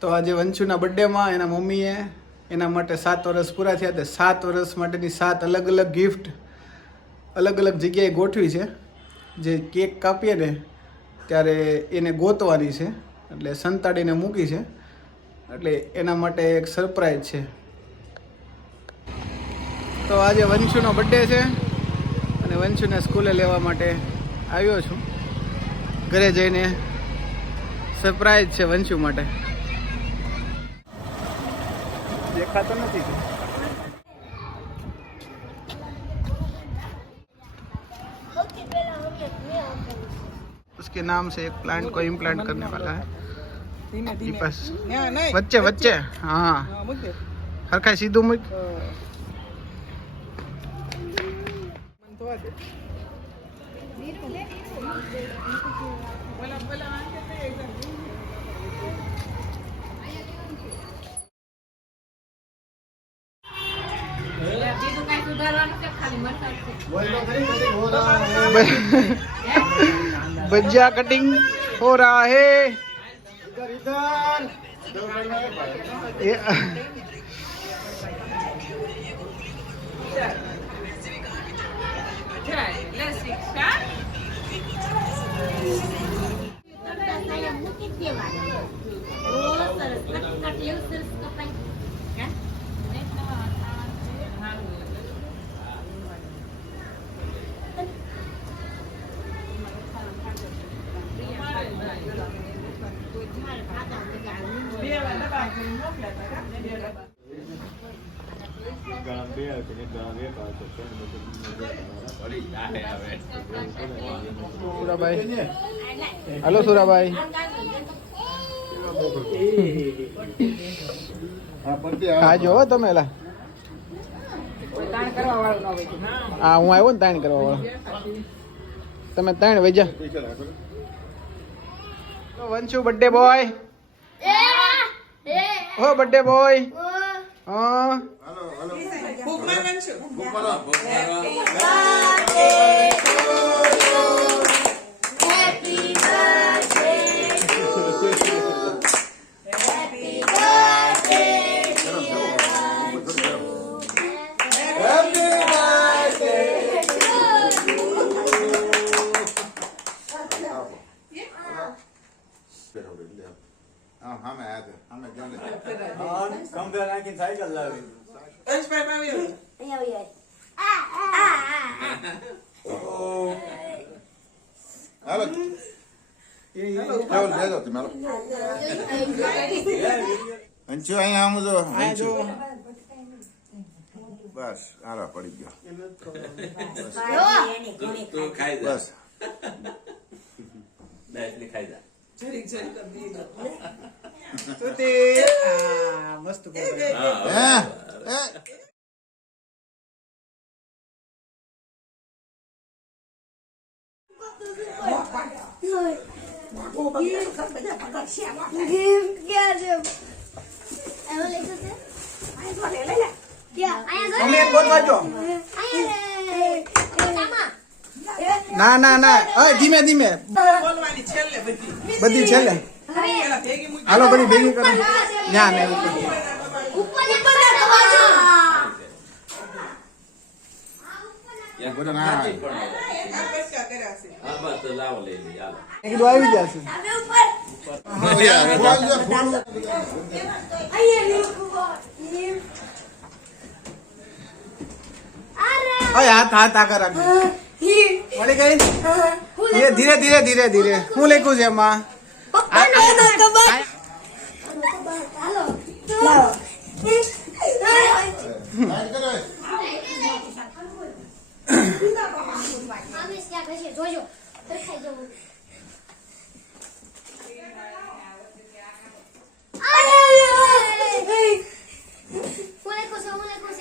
તો આજે વંશુના બર્થડેમાં એના મમ્મીએ એના માટે 7 વર્ષ પૂરા થયા તે 7 વર્ષ માટેની 7 અલગ અલગ ગિફ્ટ અલગ અલગ જગ્યાએ ગોઠવી છે. જે કેક કાપીએ ને ત્યારે એને ગોતવાની છે, એટલે સંતાડીને મૂકી છે, એટલે એના માટે એક સરપ્રાઈઝ છે. તો આજે વંશુનો બર્થડે છે અને વંશુને સ્કૂલે લેવા માટે આવ્યો છું. ઘરે જઈને સરપ્રાઈઝ છે વંશુ માટે. દેખાતો નથી. उसके नाम से एक प्लांट को इम्प्लांट करने वाला है. बस बच्चे बच्चे हाँ हर खाई सीधू मुझ भजिया कटिंग हो रहा है. સુરાભાઈ હલો સુરાભાઈ ખાજો હો તમે લા. હા હું આવ્યો ને તાણ કરવા વાળો. તમે તાણ વૈજા. Vanshu birthday boy. ઓ બર્થડે બોય. હા ભૂખ માર વંશુ. ભૂખ મારો. અંચુ અહીંયા આમ જો બસ આરા પડી ગયો. બસ મસ્ત ના ના ના ધીમે ધીમે બધી છેલ્લે હાલો બધી ભેગી કરો. ના ના આવી જશે. હાથ હાથ આગળ રાખજો. મળી ગઈ. ધીરે ધીરે ધીરે ધીરે. હું લખ્યું છે એમાં?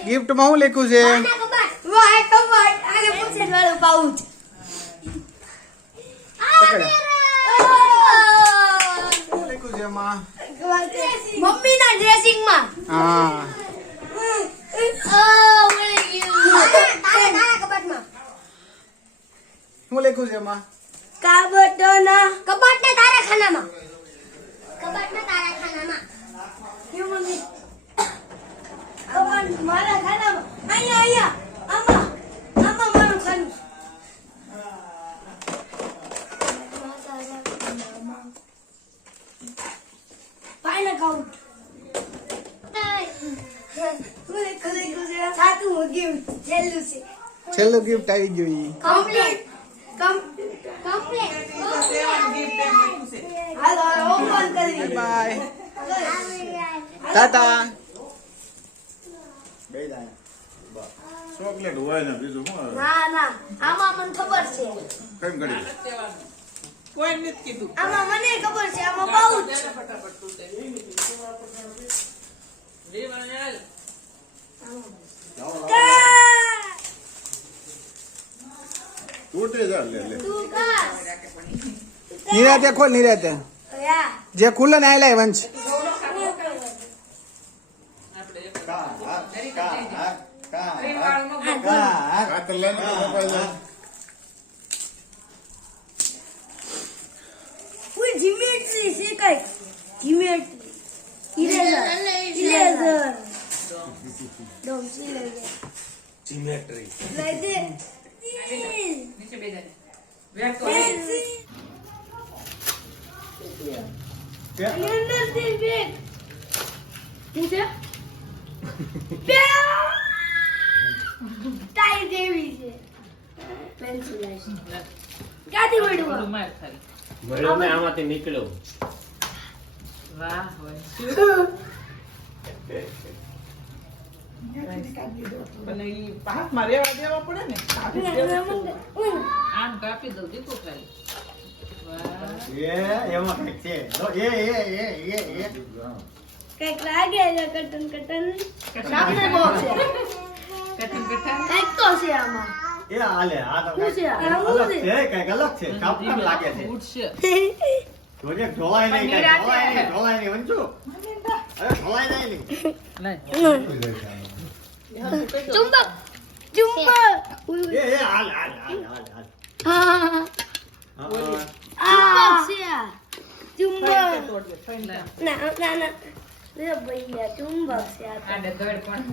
ગિફ્ટ માં હું લખ્યું છે? મમ્મી ના ડ્રેસિંગ માં. હા હું લખ્યું છે એમાં? કબાટ ના તારા ખાનામાં. કાઉન્ટ સાતું ગિફ્ટ છેલ્લું છે છેલ્લું ગિફ્ટ આવી ગયું ઈ. કમ્પ્લીટ હાલો ઓપન કરી બાય ટાટા. ચોકલેટ હોય ને બીજું શું આવે? ના આમાં મને ખબર છે કેમ કરી આમાં મને ખબર છે આમાં પાઉચ તૂટી જા લે તું કાસ નિરાતે ખોલ નિરાતે. યા જે ખુલ્લે ને આયલા વંશ. કાતર લઈને મોબાઈલ લે. કોઈ જીમેટ્રી છે કઈ જીમેટ્રી ઇરેઝર ડોમ ઇરેઝર જીમેટ્રી લઈ દે નીચે બેજા પેન્સિલ અંદર થી બેગ નીચે ટાઈ દેવી છે પેન્સિલ લાઈશ ક્યાંથી મળ્યું માર ખાલી મળ્યો મેં આમાંથી નીકળ્યો. વાહ હોય પણ ઈ હાથમાં રેવા દેવા પડે ને કાપી દેવું પડે. આમ કાપી દઉં દીકુ ખાલી વાહ કઈક લાગે છે કટન કટન સામને બોક્સ છે કઠિન કઠા કઈક તો છે આમાં શું છે આ શું છે ઉડશે ચુંબક ચુંબક હા ચુંબક છે આ ચુંબક ના રે ભૈયા ચુંબક છે આ તો. આડે ગળ પણ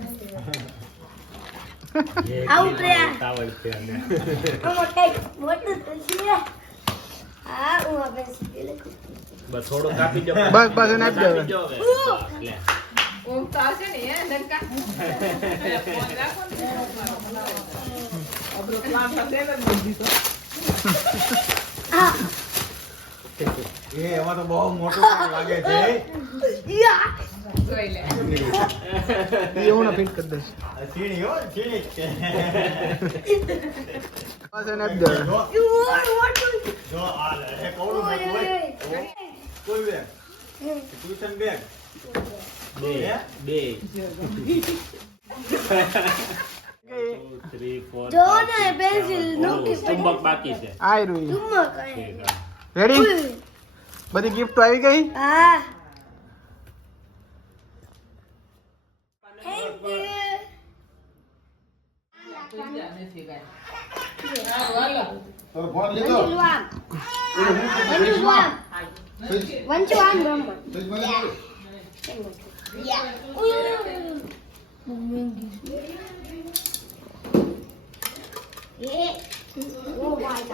આવું રે ટાવર છે અને આમાં કઈક મોટું તો છે હા હું આ પેન્સિલ લખું બસ થોડું કાપી દો. બસ બસ એને આપી દો. કાપી દો હવે. લે. ઊંઘ તો આવશે ને હે ડંકા ફોન રાખો ને આપણો પ્લાન તો છે ને બધી તો હા જોઈ લે ઈ હું ફિટ કરી દઈશ. બસ એને આપી દો. બે બે 2 3 4 જો ને પેન્સિલ નોકી ચુંબક બાકી છે. આય રૂઈ. ચુંબક રેડી? બધી ગિફ્ટ આવી ગઈ? હા થેન્ક યુ પૂજા નથી ગાય હાલો તારો ફોન લીધો વંચુ આમ રમવા તો જ મને બોલ. એ ઓ ભાઈ